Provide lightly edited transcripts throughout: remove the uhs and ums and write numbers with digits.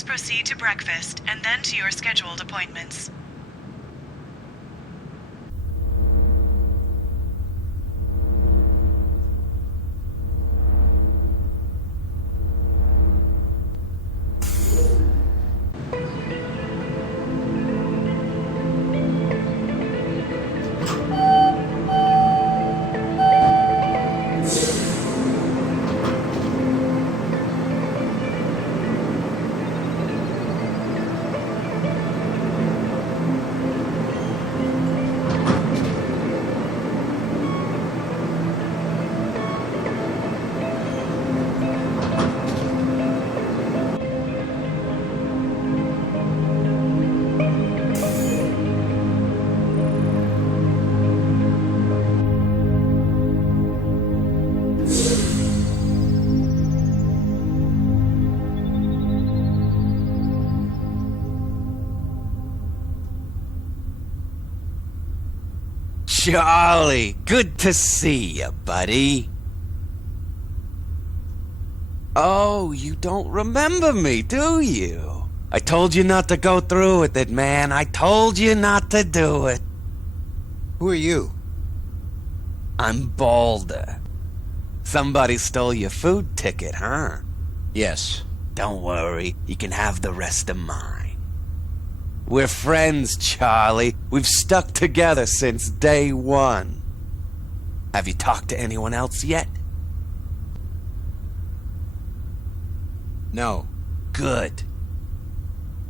Please proceed to breakfast and then to your scheduled appointments. Charlie, good to see you, buddy. Oh, you don't remember me, do you? I told you not to go through with it, man. I told you not to do it. Who are you? I'm Balder. Somebody stole your food ticket, huh? Yes. Don't worry, you can have the rest of mine. We're friends, Charlie. We've stuck together since day one. Have you talked to anyone else yet? No. Good.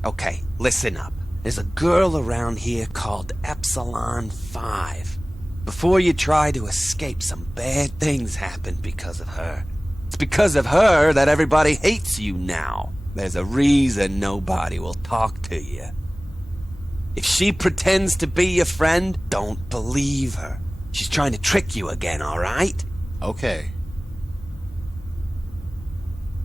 Okay, listen up. There's a girl around here called Epsilon 5. Before you try to escape, some bad things happen because of her. It's because of her that everybody hates you now. There's a reason nobody will talk to you. If she pretends to be your friend, don't believe her. She's trying to trick you again, all right? Okay.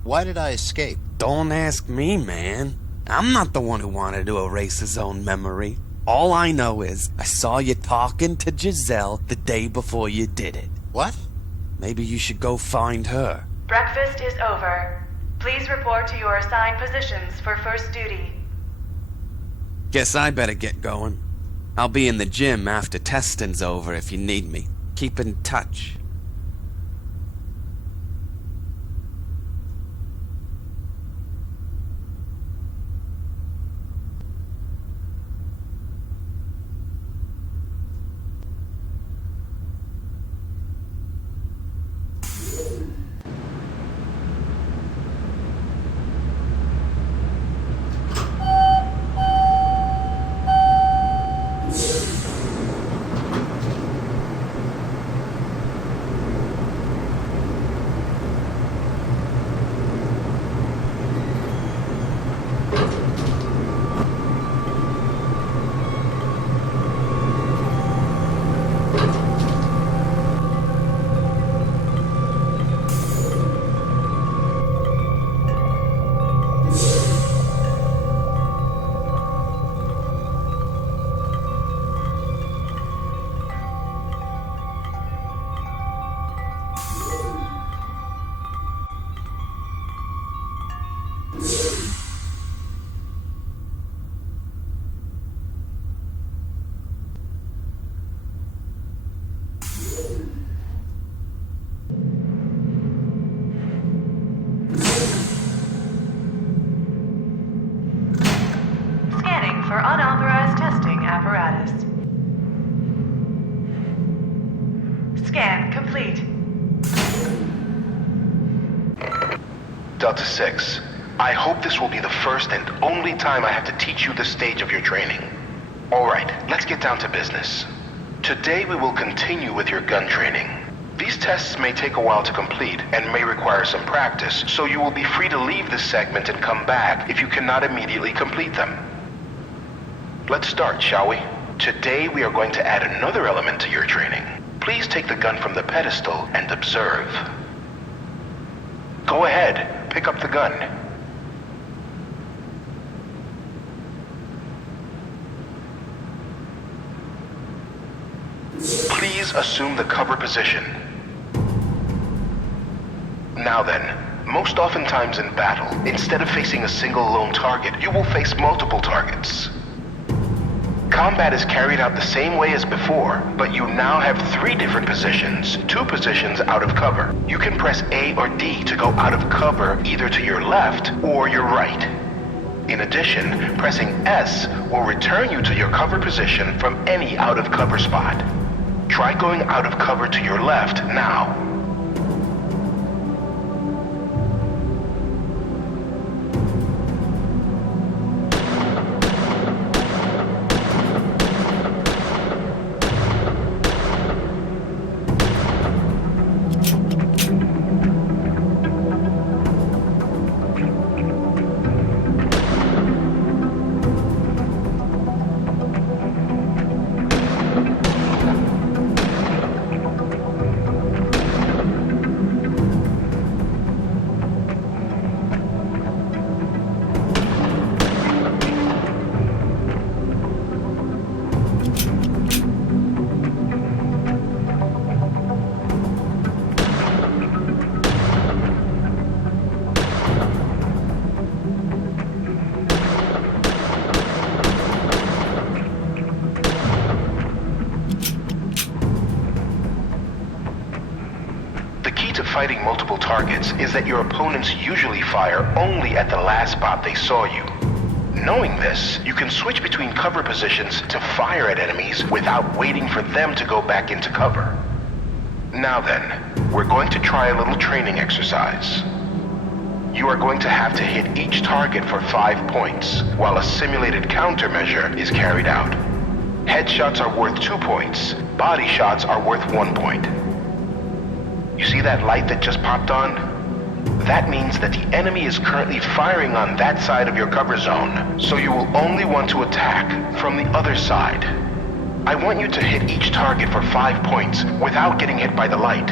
Why did I escape? Don't ask me, man. I'm not the one who wanted to erase his own memory. All I know is I saw you talking to Giselle the day before you did it. What? Maybe you should go find her. Breakfast is over. Please report to your assigned positions for first duty. Guess I better get going. I'll be in the gym after testing's over if you need me. Keep in touch. For unauthorized testing apparatus. Scan complete. Delta 6, I hope this will be the first and only time I have to teach you this stage of your training. Alright, let's get down to business. Today we will continue with your gun training. These tests may take a while to complete and may require some practice, so you will be free to leave this segment and come back if you cannot immediately complete them. Let's start, shall we? Today we are going to add another element to your training. Please take the gun from the pedestal and observe. Go ahead, pick up the gun. Please assume the cover position. Now then, Most oftentimes in battle, instead of facing a single lone target, you will face multiple targets. Combat is carried out the same way as before, but you now have 3 different positions, 2 positions out of cover. You can press A or D to go out of cover either to your left or your right. In addition, pressing S will return you to your cover position from any out of cover spot. Try going out of cover to your left now. Fighting multiple targets is that your opponents usually fire only at the last spot they saw you. Knowing this, you can switch between cover positions to fire at enemies without waiting for them to go back into cover. Now then, we're going to try a little training exercise. You are going to have to hit each target for 5 points, while a simulated countermeasure is carried out. Headshots are worth 2 points, body shots are worth 1 point. You see that light that just popped on? That means that the enemy is currently firing on that side of your cover zone, so you will only want to attack from the other side. I want you to hit each target for 5 points without getting hit by the light.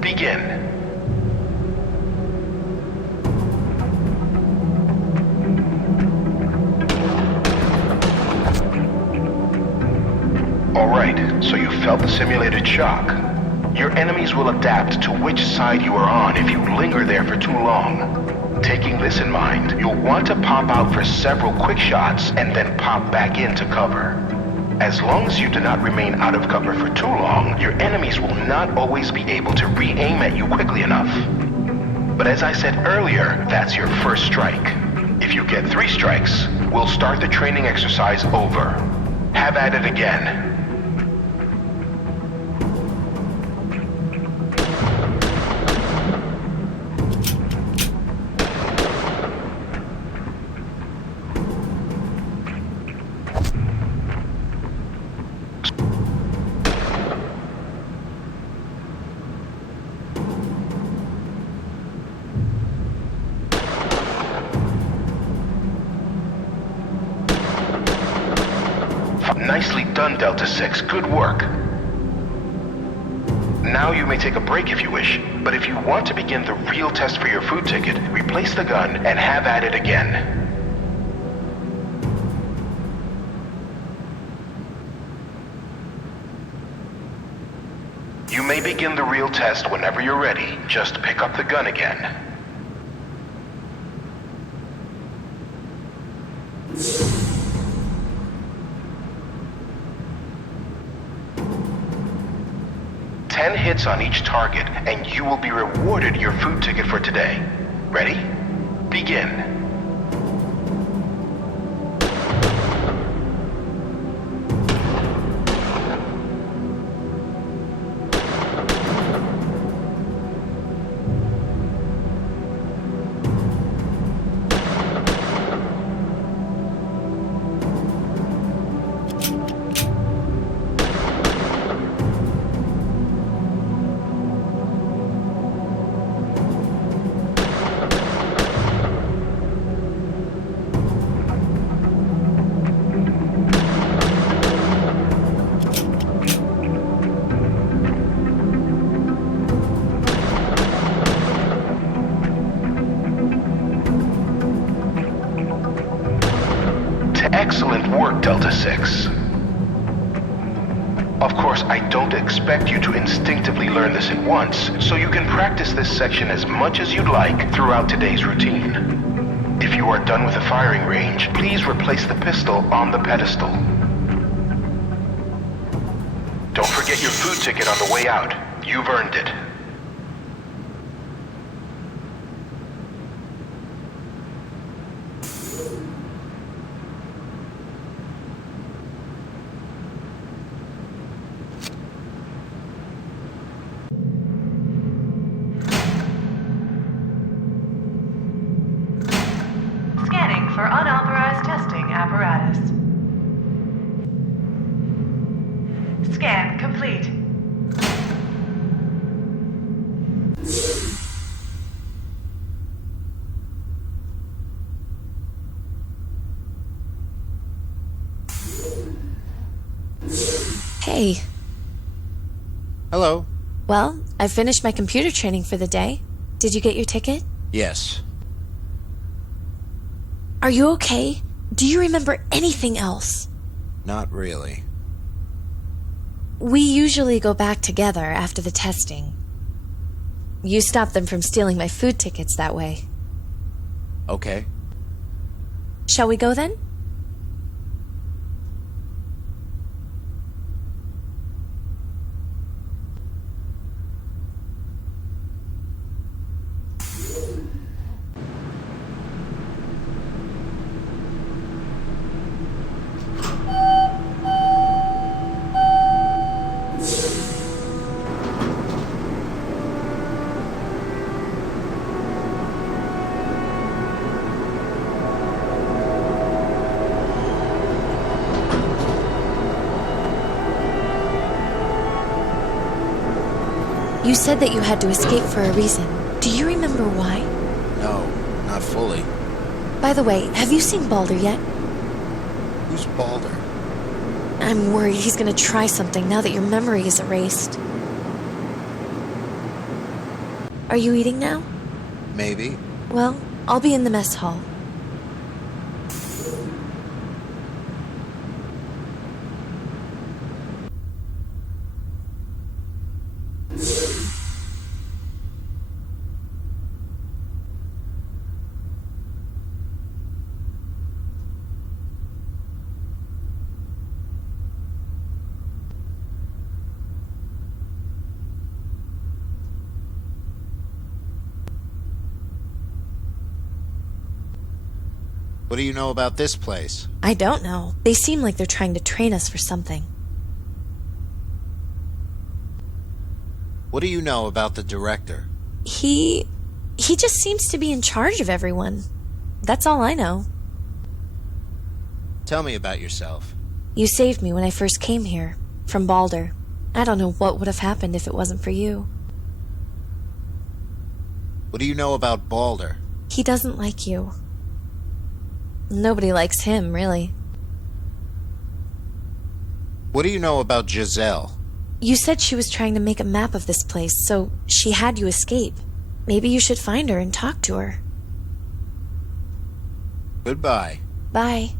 Begin. Alright, so you felt the simulated shock. Your enemies will adapt to which side you are on if you linger there for too long. Taking this in mind, you'll want to pop out for several quick shots and then pop back into cover. As long as you do not remain out of cover for too long, your enemies will not always be able to re-aim at you quickly enough. But as I said earlier, that's your first strike. If you get 3 strikes, we'll start the training exercise over. Have at it again. Nicely done, Delta 6. Good work. Now you may take a break if you wish, but if you want to begin the real test for your food ticket, replace the gun and have at it again. You may begin the real test whenever you're ready. Just pick up the gun again. Hits on each target, and you will be rewarded your food ticket for today. Ready? Begin. Of course, I don't expect you to instinctively learn this at once, so you can practice this section as much as you'd like throughout today's routine. If you are done with the firing range, please replace the pistol on the pedestal. Don't forget your food ticket on the way out. You've earned it. Scanning for unauthorized testing apparatus. Scan complete. Hey. Hello. Well, I finished my computer training for the day. Did you get your ticket? Yes. Are you okay? Do you remember anything else? Not really. We usually go back together after the testing. You stopped them from stealing my food tickets that way. Okay. Shall we go then? You said that you had to escape for a reason. Do you remember why? No, not fully. By the way, have you seen Balder yet? Who's Balder? I'm worried he's gonna try something now that your memory is erased. Are you eating now? Maybe. Well, I'll be in the mess hall. What do you know about this place? I don't know. They seem like they're trying to train us for something. What do you know about the director? He just seems to be in charge of everyone. That's all I know. Tell me about yourself. You saved me when I first came here, from Balder. I don't know what would have happened if it wasn't for you. What do you know about Balder? He doesn't like you. Nobody likes him, really. What do you know about Giselle? You said she was trying to make a map of this place, so she had you escape. Maybe you should find her and talk to her. Goodbye. Bye.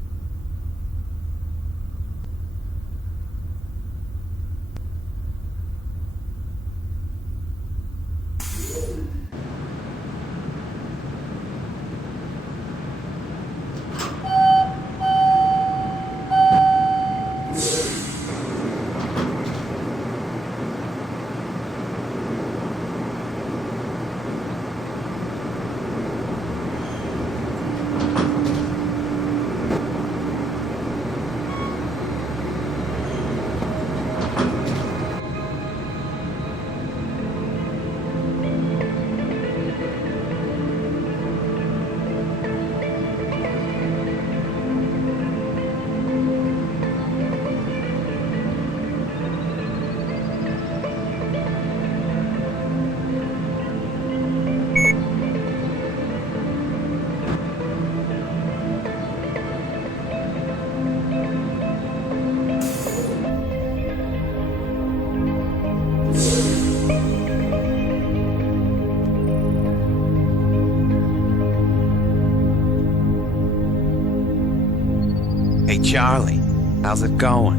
Hey, Charlie, how's it going?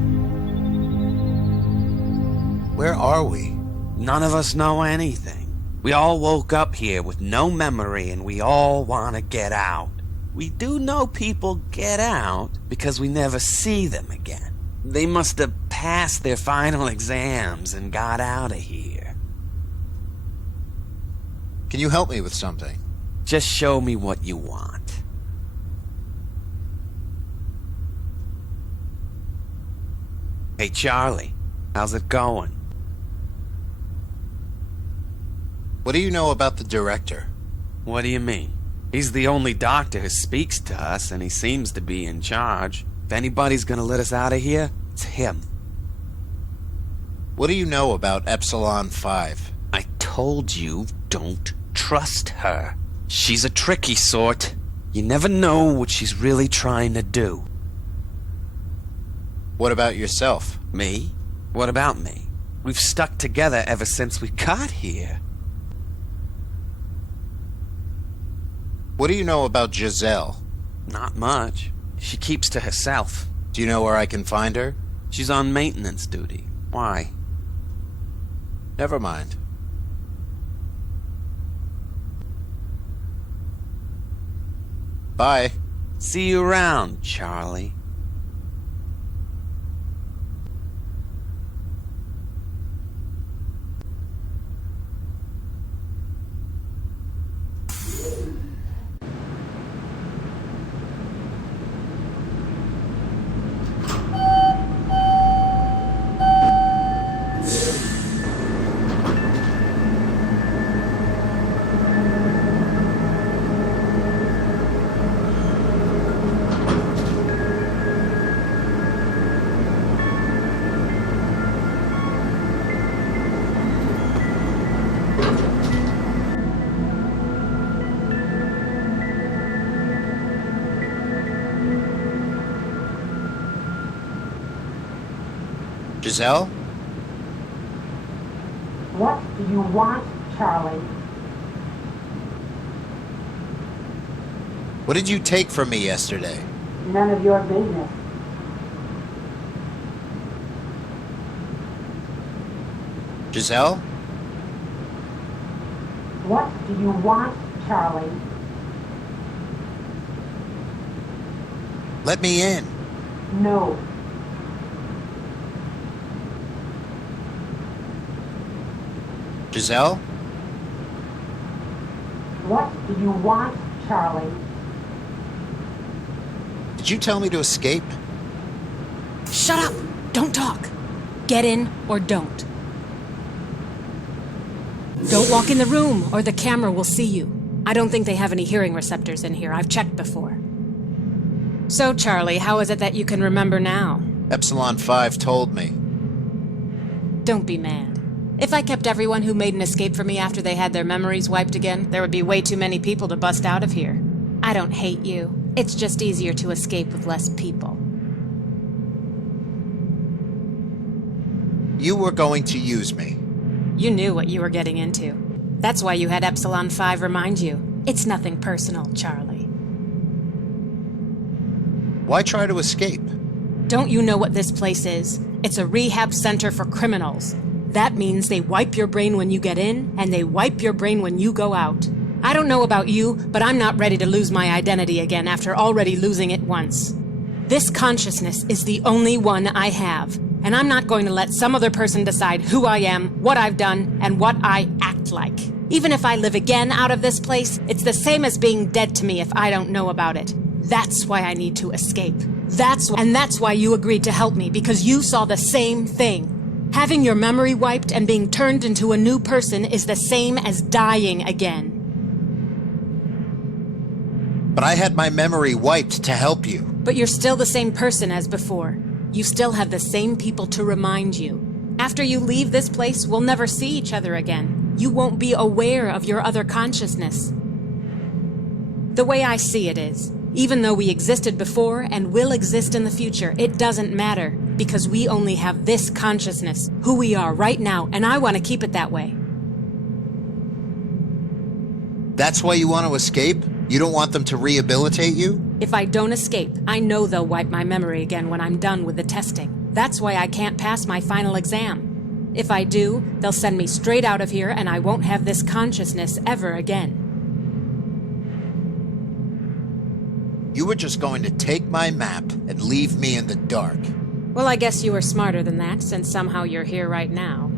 Where are we? None of us know anything. We all woke up here with no memory and we all want to get out. We do know people get out because we never see them again. They must have passed their final exams and got out of here. Can you help me with something? Just show me what you want. Hey, Charlie, how's it going? What do you know about the director? What do you mean? He's the only doctor who speaks to us, and he seems to be in charge. If anybody's gonna let us out of here, it's him. What do you know about Epsilon 5? I told you, don't trust her. She's a tricky sort. You never know what she's really trying to do. What about yourself? Me? What about me? We've stuck together ever since we got here. What do you know about Giselle? Not much. She keeps to herself. Do you know where I can find her? She's on maintenance duty. Why? Never mind. Bye. See you around, Charlie. Giselle? What do you want, Charlie? What did you take from me yesterday? None of your business. Giselle? What do you want, Charlie? Let me in. No. Giselle? What do you want, Charlie? Did you tell me to escape? Shut up! Don't talk. Get in or don't. Don't walk in the room or the camera will see you. I don't think they have any hearing receptors in here. I've checked before. So, Charlie, how is it that you can remember now? Epsilon 5 told me. Don't be mad. If I kept everyone who made an escape from me after they had their memories wiped again, there would be way too many people to bust out of here. I don't hate you. It's just easier to escape with less people. You were going to use me. You knew what you were getting into. That's why you had Epsilon 5 remind you. It's nothing personal, Charlie. Why try to escape? Don't you know what this place is? It's a rehab center for criminals. That means they wipe your brain when you get in, and they wipe your brain when you go out. I don't know about you, but I'm not ready to lose my identity again after already losing it once. This consciousness is the only one I have, and I'm not going to let some other person decide who I am, what I've done, and what I act like. Even if I live again out of this place, it's the same as being dead to me if I don't know about it. That's why I need to escape. That's why you agreed to help me, because you saw the same thing. Having your memory wiped and being turned into a new person is the same as dying again. But I had my memory wiped to help you. But you're still the same person as before. You still have the same people to remind you. After you leave this place, we'll never see each other again. You won't be aware of your other consciousness. The way I see it is, even though we existed before and will exist in the future, it doesn't matter, because we only have this consciousness, who we are right now, and I want to keep it that way. That's why you want to escape? You don't want them to rehabilitate you? If I don't escape, I know they'll wipe my memory again when I'm done with the testing. That's why I can't pass my final exam. If I do, they'll send me straight out of here and I won't have this consciousness ever again. You were just going to take my map and leave me in the dark. Well, I guess you were smarter than that, since somehow you're here right now.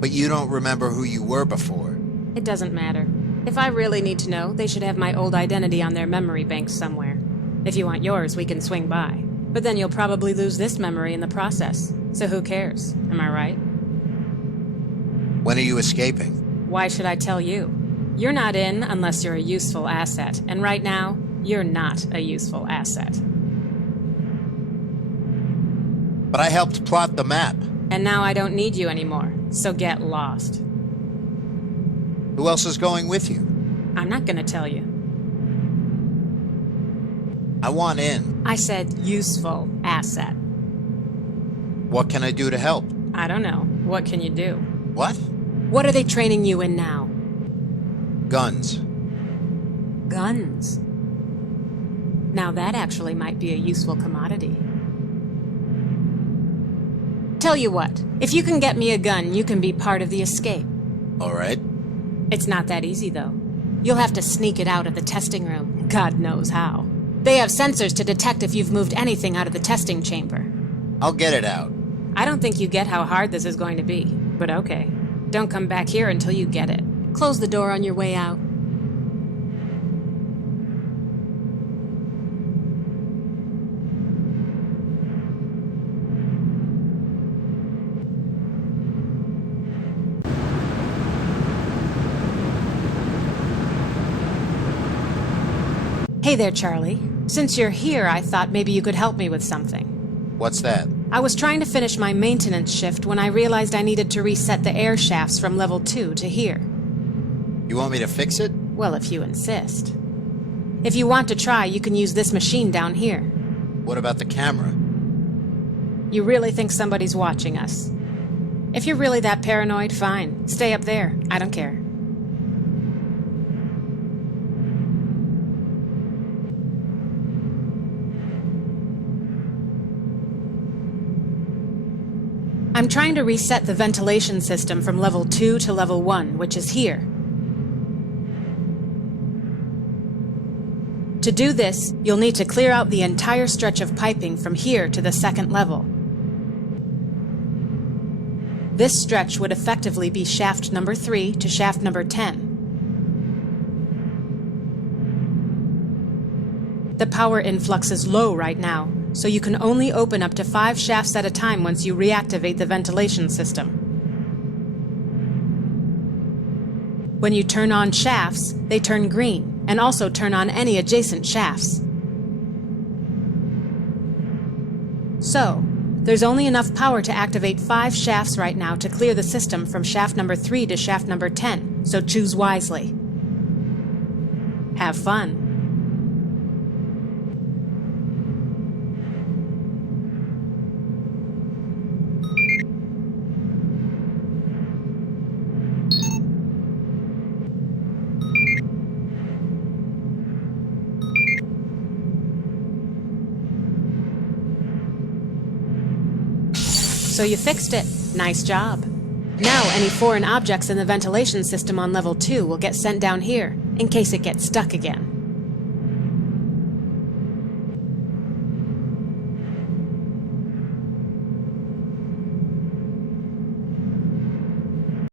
But you don't remember who you were before. It doesn't matter. If I really need to know, they should have my old identity on their memory banks somewhere. If you want yours, we can swing by. But then you'll probably lose this memory in the process. So who cares? Am I right? When are you escaping? Why should I tell you? You're not in unless you're a useful asset. And right now, you're not a useful asset. But I helped plot the map. And now I don't need you anymore. So get lost. Who else is going with you? I'm not gonna tell you. I want in. I said useful asset. What can I do to help? I don't know. What can you do? What? What are they training you in now? Guns. Guns. Now that actually might be a useful commodity. Tell you what, if you can get me a gun, you can be part of the escape. All right. It's not that easy, though. You'll have to sneak it out of the testing room. God knows how. They have sensors to detect if you've moved anything out of the testing chamber. I'll get it out. I don't think you get how hard this is going to be, but okay. Don't come back here until you get it. Close the door on your way out. Hey there, Charlie. Since you're here, I thought maybe you could help me with something. What's that? I was trying to finish my maintenance shift when I realized I needed to reset the air shafts from level 2 to here. You want me to fix it? Well, if you insist. If you want to try, you can use this machine down here. What about the camera? You really think somebody's watching us? If you're really that paranoid, fine. Stay up there. I don't care. I'm trying to reset the ventilation system from level 2 to level 1, which is here. To do this, you'll need to clear out the entire stretch of piping from here to the second level. This stretch would effectively be shaft number 3 to shaft number 10. The power influx is low right now, so you can only open up to 5 shafts at a time once you reactivate the ventilation system. When you turn on shafts, they turn green, and also turn on any adjacent shafts. So, there's only enough power to activate 5 shafts right now to clear the system from shaft number 3 to shaft number 10, so choose wisely. Have fun. So you fixed it. Nice job. Now any foreign objects in the ventilation system on level 2 will get sent down here, in case it gets stuck again.